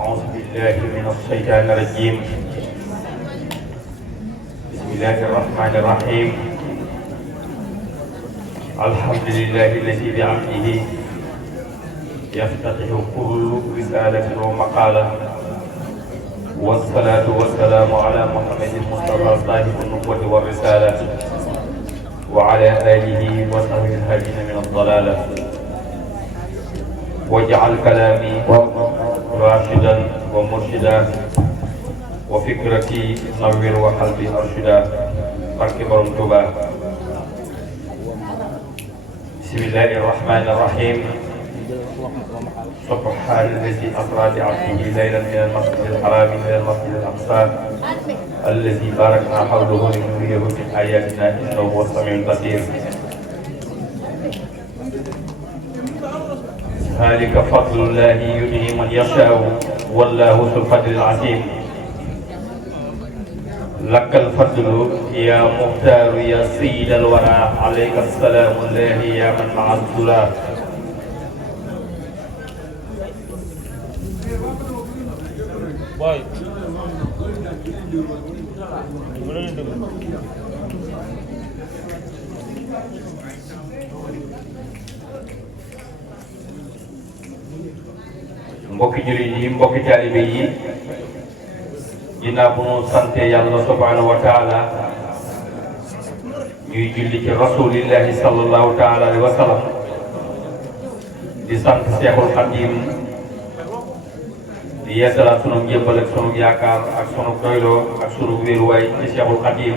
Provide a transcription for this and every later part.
أعوذ بالله من الشيطان الرجيم بسم الله الرحمن الرحيم الحمد لله الذي بعبده يفتتح كل رسالة ومقالة والصلاة والسلام على محمد المصطفى صاحب النبوة والرسالة وعلى آله وصحبه الهادين من الضلالة واجعل كلامي راشدا ومرشدا وفكرتي نور وقلبي أرشدا barke Borom Tuuba بسم الله الرحمن الرحيم سبحان الذي أسرى بعبده ليلا من المسجد الحرام إلى المسجد الأقصى الذي باركنا حوله لنريه من آياتنا إنه هو السميع البصير ذلك فضل الله يؤتيه من يشاء والله ذو الفضل العظيم لك الفضل يا مختار يا سيد الورى عليك السلام الله يا من مع الظلام Boy. mbokki jullit yi mbokki taalibe yi ginnaaw bu nu sante yàlla subhanahu wa taala ñuy julli ci rasulillahi sallallahu taala alayhi wa sallam di sant Seexul Xadim di yeesalaat sunu njëbbal ak sunu yaakaar ak sunu doyloo ak sunu wéeruwaay ci Seexul Xadim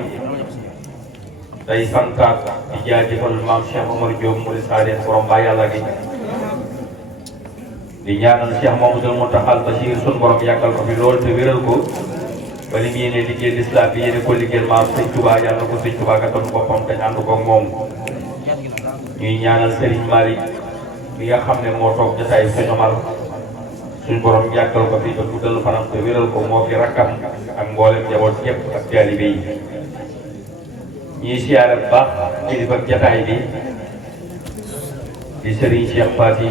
tey santaat di jaajëfal maam Cheikh Omar Diop mu di saadeen borom ba yàlla gi di ñaanal Cheikh Mamadou Mountakha Bachir sunu borom yàggal ko fi lool te wéral ko ba li mu yéene liggéey lislaam bi yéene ko liggéeyal maam Sëñ Touba yàlla ko Sëñ Touba gàttal boppam te ànd ko moom ñuy ñaanal Serigne Malick mi nga xam ne moo toog jotaayu Sëñ Omar suñ borom yàggal ko fi ba guddal fanam te wéral ko moo fi rakkam ak mboolem njaboot yépp ak taalibe yi ñuy siyaare bu baax kilifa jataay bi di Serigne Cheikh Fati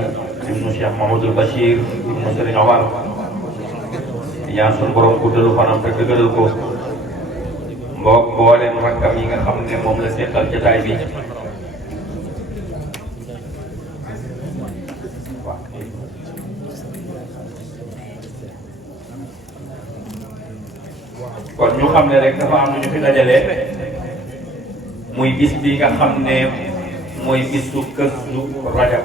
ibnu Cheikh Mamadou Bachir ibnu Serigne Omar di ñaan suñu borom guddalu fanam te dëgëral ko mboolem rakkam yi nga xam ne moom la seqal jataay bi kon ñu xam ne rek dafa am lu ñu fi dajale muy bis bi nga xam ne mooy bisu Kazu Rajab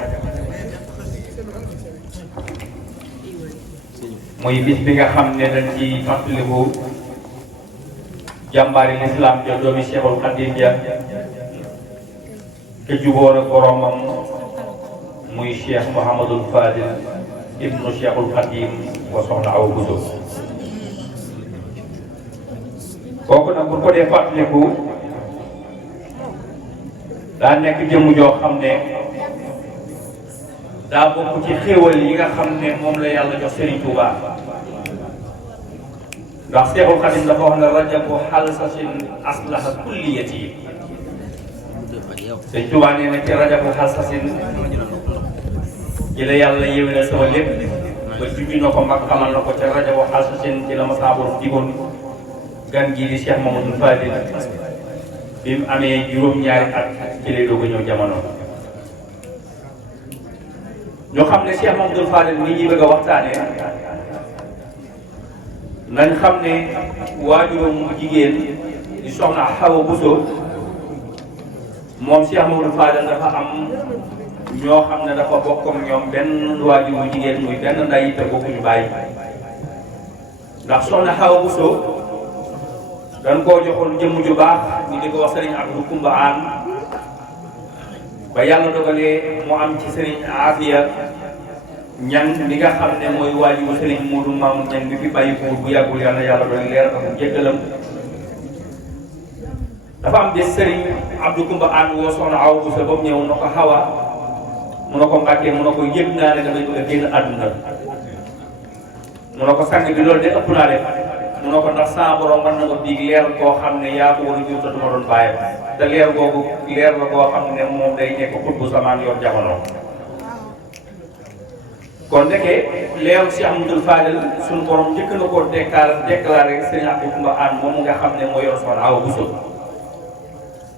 muy bis bi nga xam ne dañ ci fàttaliku jàmbaari lislaam ja doomi Cheikhul Khadim ja te jubóor ak boromam muy Cheikh Mouhamadul Fadil ibnu Cheikhul Khadim wa soxna Awa Bousso kooku nag bu ko dee fàttaliku daa nekk jëmm joo xam ne daa bokk ci xéewal yi nga xam ne moom la yàlla jox Serigne Touba ndax Cheikhul Khadim dafa wax ne rajabu xalsasin aslaha kulliyati Serigne Touba nee na ci rajabu xalsasin ci la yàlla yéwénal sama lépp ba junj na ko mag xamal na ko ca rajabu xalsasin ci la ma saaborom digoon gan gii di Cheikh Mamadou Fadil bi mu amee juróom-ñaari at ci lay doog a ñëw jamono ñu xam ne Cheikh Mamadou Fadil mi ñuy bëgg a waxtaanee nañ xam ne waajuram mu jigéen di soxna Awa Bousso moom Cheikh Mamadou Fadil dafa am ñoo xam ne dafa bokk ak ñoom benn waajur mu jigéen muy benn ndey te bokkuñu bàyyi ndax soxna Awa Bousso dañ koo joxoon jëmm ju baax ñu di ko wax Serigne Abdou Koumba Aan ba yàlla dogalee mu am ci Serigne Afia ñan mi nga xam ne mooy waajuru Serigne Modou Mamoun ñan bi fi bàyyi buur bu yàggul yàlla yàlla doon leer ak jéggalam dafa am des Serigne Abdou Koumba Aan woo soxna Awa Bousso ba mu ñëw na ko Awa mu ne ko Mbàkke mu ne ko yëg naa ne damay bëgg a génn àdduna mu ne ko sang bi loolu de ëpp naa def mu ne ko ndax saa borom mën na ko biig leer koo xam ne yaa ko war a jur te duma doon bàyyam te leer googu leer la koo xam ne moom day nekk xutbu samaan yor jamono kon nekkee leeru Cheikh Amadou Fadel suñu borom njëkk na koo déclaré Serigne Abdou Koumba Anne moom nga xam ne moo yor soxna Awa Bousso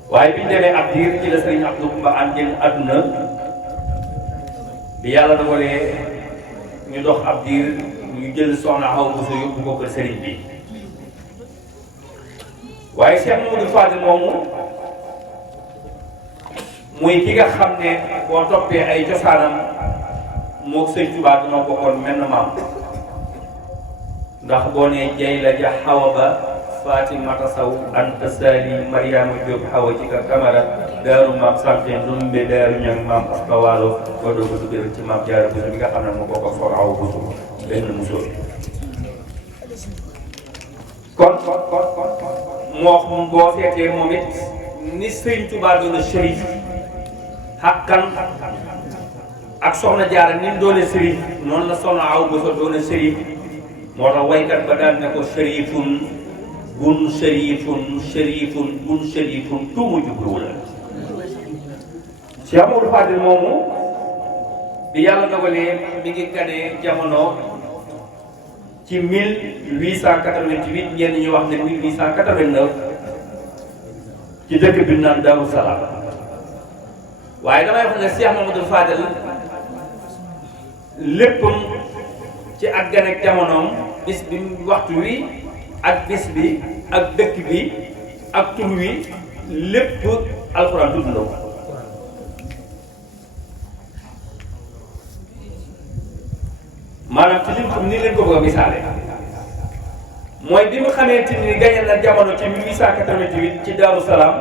waaye bi ñu demee ab diir ci la Serigne Abdou Koumba Anne génn àdduna bi yàlla dogalee ñu dox ab diir ñu jël soxna Awa Bousso yóbbu ko kër Serigne bi waaye Cheikh Amadou Fadel moomu muy ki nga xam ne boo toppee ay cosaanam moog sëñ Tuubaa dañoo bokkoon menn maam ndax boo nee jay la ja xawa ba Fatimata Saw Anta Sali Mariama Diop xawa ci ka Camara daaru maam Samte Ndumbe daaru ñang maam Asta Waalo boo doo ko duggee ci maam Jaara Buso bi nga xam ne moo bokk ak Soxna Awa Buso benn musóor kon moo boo seetee moom it ni sëñ Tuubaa doon Chérif xàkkan ak soxna Jaara ni mu doone sërif noonu la soxna Awa Bousso doone sërif moo tax waykat ba daan ne ko sërifun bun sërifun sërifun bun sërifun tuumu jubluwu la Cheikh Amadou Fadil moomu bi yàlla dogalee mi ngi ganee jamono ci 1888 ñenn ñi wax ne 1889 ci dëkk bi naan Daaru Salaam waaye damay wax ne Cheikh Amadou Fadil léppam ci ak gan ak jamonoom bis bi waxtu wi ak bis bi ak dëkk bi ak tur wi lépp alxuraan tudd na ko maanaam ci lim ko ni leen ko bëgg a misaale mooy bi mu xamante ni gañe na jamono ci 1888 ci Daaru Salaam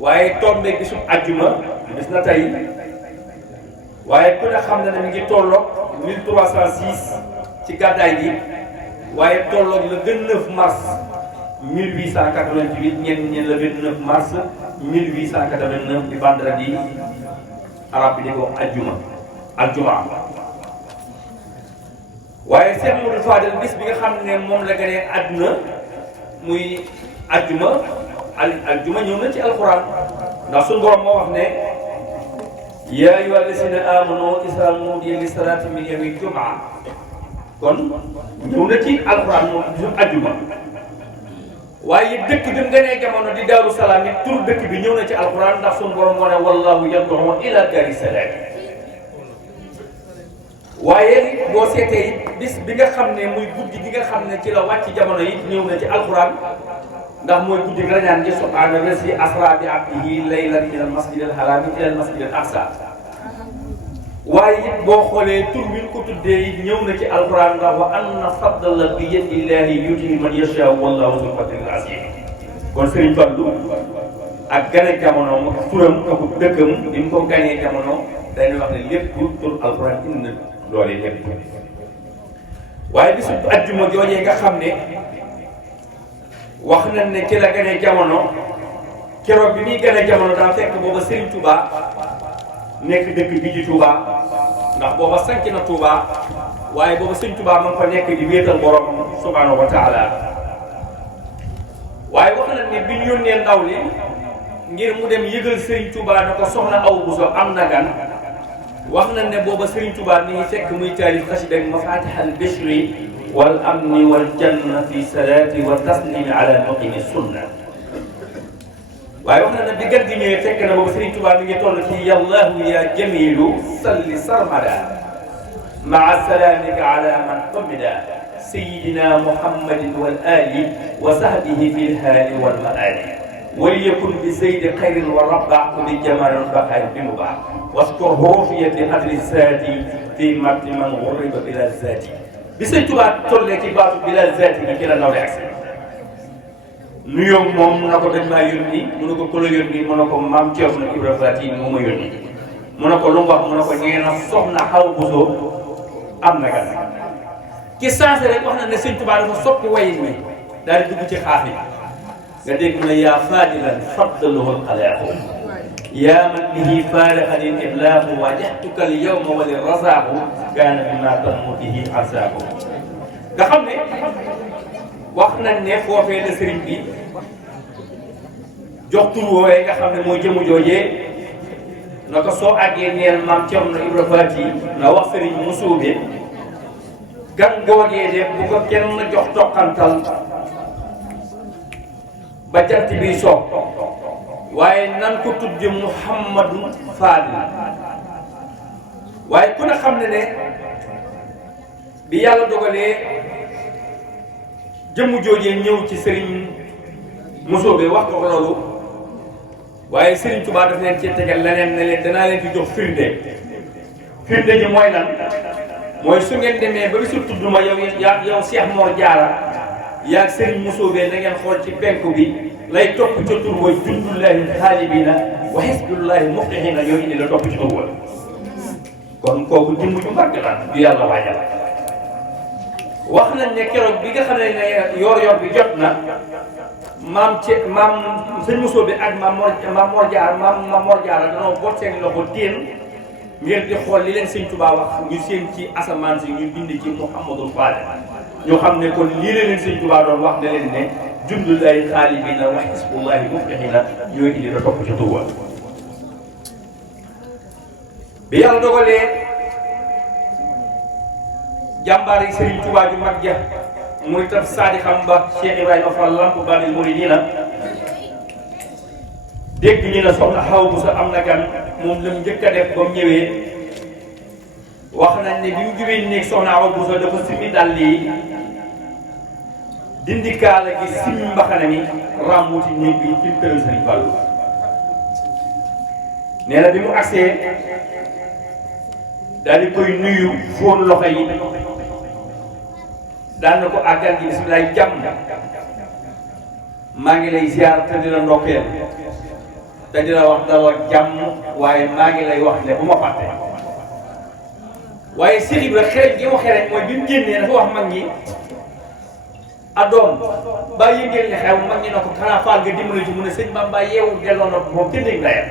waaye tombé bisub àjjuma bis na tey waaye ku ne xam na ne mi ngi tolloog 1306 ci gàddaay gi waaye tolloog le 29 mars 1888 ñenn le 29 mars 1889 di vendredi arab bi di ko aljuma waaye Cheikh Amadou Fadel bis bi nga xam ne moom la gënee àdduna muy aljuma ñëw na ci alquran ndax suñu borom moo wax ne yaa ayyuha allazina amanu izaa nuudiya lis-salaati min yawmil jumaa kon ñëw na ci alquran moom bisu àjjuma waaye dëkk bi mu gënee jamono di Daaru Salaam it tur dëkk bi ñëw na ci alquran ndax suñu borom moo ne wallaahu yad'u ilaa daari salaam waaye boo seetee it bis bi nga xam ne muy guddi gi nga xam ne ci la wàcc jamono it ñëw na ci alquran ndax mooy guddi gi rañaan gi subhaana lazi asraa bi abdihi laylan minal masjidil haraami ilal masjidil aqsaa waaye it boo xoolee tur wi ñu ko tuddee it ñëw na ci alquran ndax wa anna fadla bi yadillahi yu'tiihi man yashaa wallaahu zul fadlil aziim kon Serigne Fallou ak gane jamono mu turam ak dëkkam bi mu ko ganee jamono dañuy wax ne lépp tur alquran indi na loolee lépp waaye bisu àjjuma joojee nga xam ne wax nañ ne ci la gane jamono keroog bi muy gane jamono daa fekk booba Serigne Touba nekk dëkk bi di Touba ndax booba sanc na Touba waaye booba Serigne Touba ma nga fa nekk di wéetal borom subhanahu wa taala waaye wax nañ ne bi ñu yónnee ndaw li ngir mu dem yëgal Serigne Touba ne ko soxna Awa Bousso am na gan wax nañ ne booba Serigne Touba mi ngi fekk muy taalif xasida Mafatihal Bichri wal amni wal janna fi salaati wa taslimi ala muqimi sunna waaye wax na ne bi gan gi ñëwee fekk na boobu Serigne Touba mi ngi toll ci yallahu ya jamilu salli sarmada maa salaamika ala man qamida sayidina muhammadin wal ali wa sahbihi fi lhaali wal maali وليكن بزيد خير والربع بجمال البقاء بمباح واذكر حروفية بقدر الذات في متن من غرب بلا الذات بسي توبا تولي ci baatu bila zaati bi ci la ndaw di agsi nuyoo moom mu ne ko dañ maa yónni mu ne ko ku la yónni mu ne ko maam Thierno Ibrahima Fati moo ma yónni mu ne ko lu mu wax mu ne ko nee na soxna Awa Bousso am na gan ci sensé rek wax na ne Sëñ Tuubaa dafa soppi wayin mi daal di dugg ci xaaf yi nga dégg na yaa faadilan faddaluhu alxalaaqu yaa man bihi faaraxani l-iblaaxu wajjahtuka al-yawma wa li-razaaxu kaana bimaa tammu bihi arsaaxu nga xam ne wax nañ ne foofee la sëriñ bi jox tur woowee nga xam ne mooy jëmu joojee na ko soo àggee neel maam Cerno Ibra Faati na wax sëriñ Musoobe gan googee de bu ko kenn jox toqantal ba jant bi so waaye nan ko tudde Muhammadu Faadil waaye ku ne xam ne bi yàlla dogalee jëmm joojee ñëw ci sëriñ Musoobe wax ko loolu waaye Sëriñ Tuubaa daf leen ci tegal leneen ne leen danaa leen ci jox firnde ji mooy lan mooy su ngeen demee ba bisu tudd ma yow Cheikh Mor Diarra yaa Sëriñ Musoobe na ngeen xool ci penku bi lay topp ca tur mooy jundullahi xaalibiina wa hisbullahi muftihina yooyu indi la topp ci tur wala kon kooku jëmm ju mag la du yàlla waajal wax nañ ne keroog bi nga xam ne yor bi jot na maam sëñ Musoobe ak maam Mor Diarra danoo boot seen loxo téen ngeen di xool li leen sëñ Tuubaa wax ñu seen ci asamaan si ñu bind ci Muhammadul Faadil ñu xam ne kon lii la leen sëñ Tuubaa doon wax ne leen ne jundullahi xaalibiina wa hisbullahi muftihina ñooy indi la topp ci tuwa bi yàlla dogalee jàmbaar yi Sëriñ Tuubaa ju mag ja muy tam saadi xam ba Cheikh Ibrahima Fall Lamp Babil Mouridina dégg ñu ne soxna Awa Bousso am na gan moom la mu njëkk a def ba mu ñëwee wax nañ ne bi mu jubee néeg soxna Awa Bousso dafa simmi dàll yi dindi kaala gi simmi mbaxana mi ràmbuti néeg bi ci kër Sëriñ Fallu nee na bi mu agsee daal di koy nuyu fóon loxo yi daan na ko àggal gi bisimilah jàmm maa ngi lay ziar te di la ndokkeel te di la wax dalal jàmm waaye maa ngi lay wax ne bu ma fàtte waaye Cheikh Ibra xereñ gi waxee rek mooy bi mu génnee dafa wax mag ñi adoom ba yëngeel li xew mag ñi na ko xanaa faal nga dimbali ci mu ne sëñ Bamba yeewu delloo na moom kenn ndayam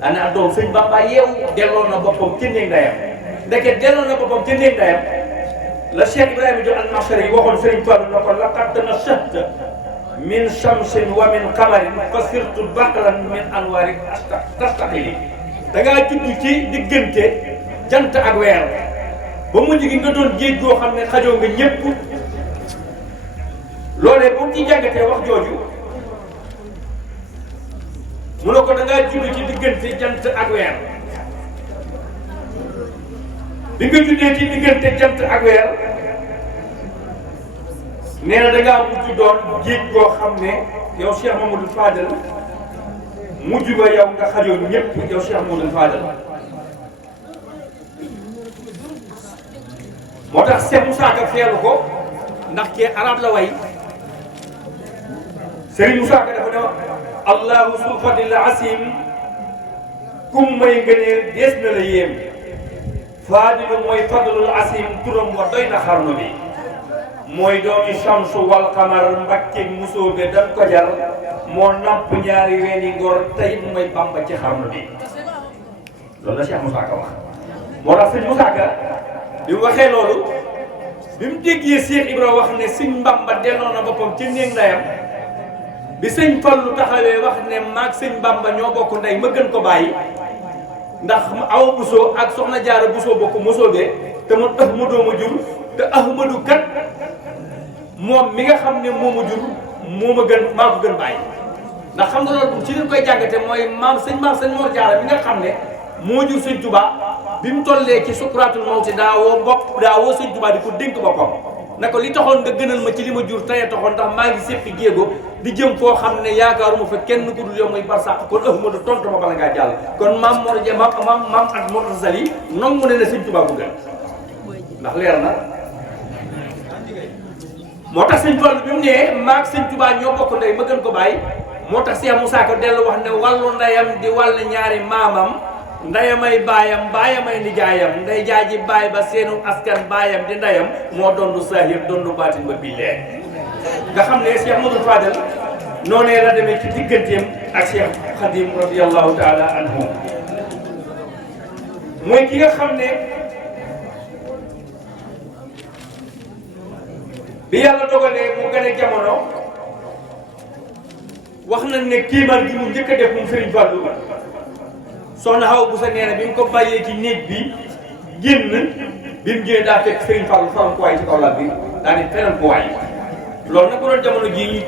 daane adoom sëñ Bamba yeewu delloo na boppam kenn ndayam ndeke delloo na boppam kenn ndayam la Cheikh Ibrahima Diop al-Mashari yi waxoon Sëriñ Fallu na ko laqad tanashahta min shamsin wa min qamarin fa sirtu bahran min anwaari tastaqili da ngaa judd ci diggante jant ak weer ba mujj gi nga doon géej goo xam ne xajoo nga ñëpp loolee bu ci jàngatee wax jooju mu ne ko da ngaa judd ci diggante jant ak weer bi nga juddee ci diggante jant ak weer nee na da ngaa mujj doon géej goo xam ne yow Cheikh Mamadou Fadel mujj ba yow nga xajoon ñëpp yow Cheikh Mamadou Fadel moo tax Cheikh Moussa Ka feelu ko ndax kee arab la way Serigne Moussa Ka dafa ne allahu sul fadil asim kum may ngëneel dees na la yéem Fadilu mooy fadlul asim turam wa doy na xarnu bi mooy doomi Shamsu wal Qamar Mbàkke Musoobe dan ko jar moo namp ñaari weeni góor tey mooy Bamba ci xarnu bi loolu la Cheikh Moussa Ka wax moo tax sëñ Moussa Ka bi mu waxee loolu bi mu déggee Cheikh Ibra wax ne sëñ Bamba delloo na boppam ci néeg ndeyam bi sëñ Fallu taxawee wax ne maag sëñ Bamba ñoo bokk ndey ma gën ko bàyyi ndax Awa Bousso ak Soxna Jaara Bousso bokk Musoobe te mu Ahmadu ma jur te Ahmadu kat moom mi nga xam ne moo ma jur moo ma gën maa ko gën bàyyi ndax xam nga loolu ci li koy jàngate mooy maam sëñ Mor Jaara mi nga xam ne moo jur sëñ Tuubaa bi mu tollee ci sukuraatul mawti daa woo sëñ Tuubaa di ko dénk boppam ne ko li taxoon nga gënal ma ci li ma jur teye taxoon ndax maa ngi seppi jéego di jëm foo xam ne yaakaaruma fa kenn ku dul yow muy barsàq kon Ahmadu tontu ma bala ngaa jàll kon maam Mor maam ak Mor Sali nangu ne sëñ Tuubaa bu gën ndax leer na moo tax sëñ Fallu bi mu nee maag sëñ Tuubaa ñoo bokk ndey ma gën ko bàyyi moo tax Cheikh Moussa Ka dellu wax ne wàllu ndeyam di wàll ñaari maamam ndeyamay baayam baayamay nijaayam nday jaaji baay ba seenu askan baayam di ndeyam moo dondu sahir dondu baatin ba billee nga xam ne Cheikh Modou Fadel noonee la demee ci digganteem ak Cheikh Khadim radiyallahu taala anhu mooy ki nga xam ne bi yàlla dogalee mu gën a jamono wax nañ ne kiimaan gi mu njëkk a def moom Serigne Fallou soxna Awa Bousso nee na bi mu ko bàyyee ci néeg bi génn bi mu génn daa fekk Serigne Fallou faram ko waay ci kaw lal bi daa di feneen ko waay loolu nag bu doon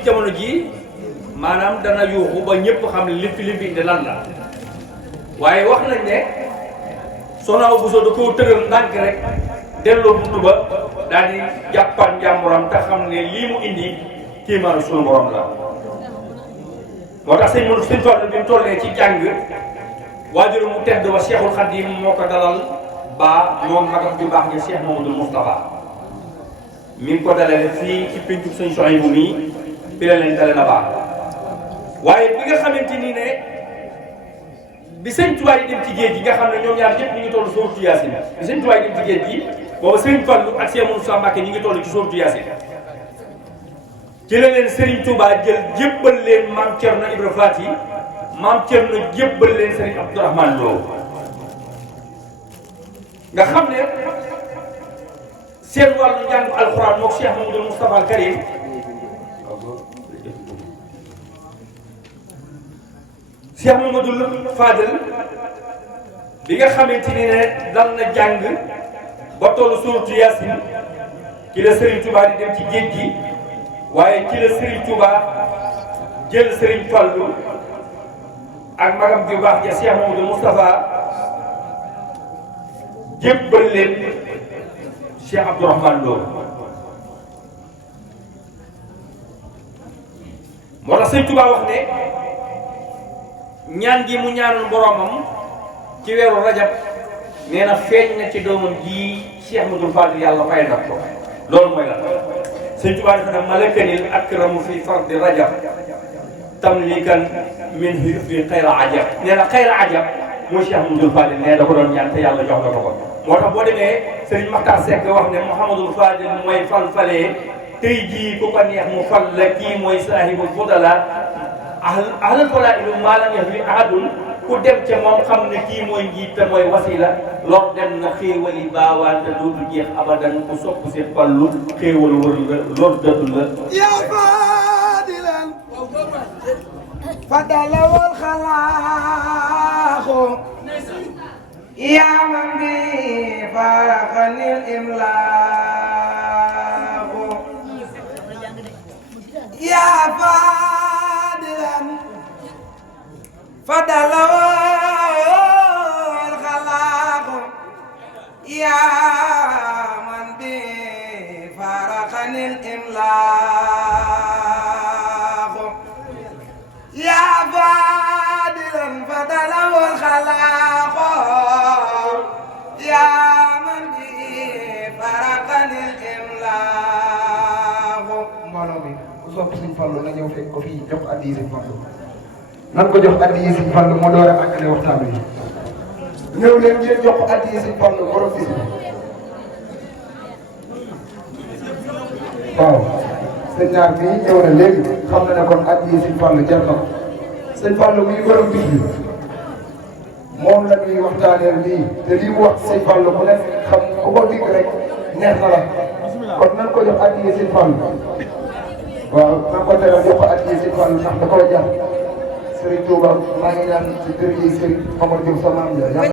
jamono jii maanaam dana yuuxu ba ñëpp xam ne li fi indi lan la waaye wax nañ ne soxna Awa Bousso da koo tëral ndànk rek delloo buntu ba daal di jàppaat njàmburam te xam ne lii mu indi kéemaanu sunu borom la. moo tax sëñ Fallu bi mu tollee ci jàng waajur mu tedd wa Cheikhul Khadim moo ko dalal ba moom magam ju baax ja Cheikh Mamadou Moustapha mi ngi ko dalale fii ci péncu sëñ Souhaïbou mii fi la leen dale na baax waaye bi nga xamante ni ne bi sëñ Tuubaa yi dem ci géej gi nga xam ne ñoom ñaar ñëpp ñu ngi toll sóoratu Yaasin bi sëñ Tuubaa yi dem ci géej gi booba sëñ Fallu ak Cheikh Moussa Mbacké ñi ngi toll ci sóoratu Yaasin ci la leen Serigne Touba jël jébbal leen maam Thierno Ibra Faty maam Thierno jébbal leen Serigne Abdourahmane Lo nga xam ne seen wàllu njàng alxuraan mook Cheikh Mamadou Moustapha al Karim Cheikh Mamadou Fadel bi nga xamante ni ne dal na jàng ba tollu suuratu Yaasin ci la Serigne Touba di dem ci géej gi waaye ci la Serigne Touba jël Serigne Fallou ak magam ju baax ja Cheikh Mamadou Moustapha jébbal leen Cheikh Abdourahmane Lo moo tax Serigne Touba wax ne ñaan gi mu ñaanoon boromam ci weeru rajab nee na feeñ na ci doomam ji Cheikh Mamadou Fadil yàlla fay na ko loolu mooy la Sëñ Tuubaa dafa ne malakanil akramu fi fardi rajab tamlikan min fi xayra ajab nee na xayra ajab mooy Cheikh Mamadou Fadil nee da ko doon ñaan te yàlla jox nga ko moo tax boo demee Serigne Makhtar Seck wax ne Mouhamadou Fadil mooy falfalee tey jii ku ko neex mu fal la kii mooy saahibul fudala ahlul fadailu maa lam yahwi ahadun ku dem ca moom xam ne kii mooy njiit te mooy wasila lor dem na xéewali baawaan te dootu jeex abadan ku sopp si Fallu xéewal wër la lor dëddu la yaa faadilan fadala wal xalaaxu yaa man bi faraxanil imlaaxu yaa faadilan fadala wal xalaaxu yaa man bi faraxanil imlaaxu yaa faadilan fadala wal xalaaxu yaa man bi faraxanil imlaaxu mbooloo mi ku sopp Sëñ Fallu na ñëw fekk ko fii jox addi Sëñ Fallu nan ko jox addi Sëñ Fallu mu door a àggale waxtaan wi ñëw leen ngeen jox addi Sëñ Fallu borom bis bi waaw sëñ ñaar bi ñëw na léegi xam na ne kon addi Sëñ Fallu jar na ko Sëñ Fallu muy borom bis bi moom la ñuy waxtaanee nii te lii mu wax Sëñ Fallu mu nekk xam ku ko dikk rek neex na la kon nan ko jox addi Sëñ Fallu waaw nan ko teral jox ko addi Sëñ Fallu ndax da koo jar Serigne Touba maa ngi ñaan ci kër yi Serigne Omar Diop sa maam ja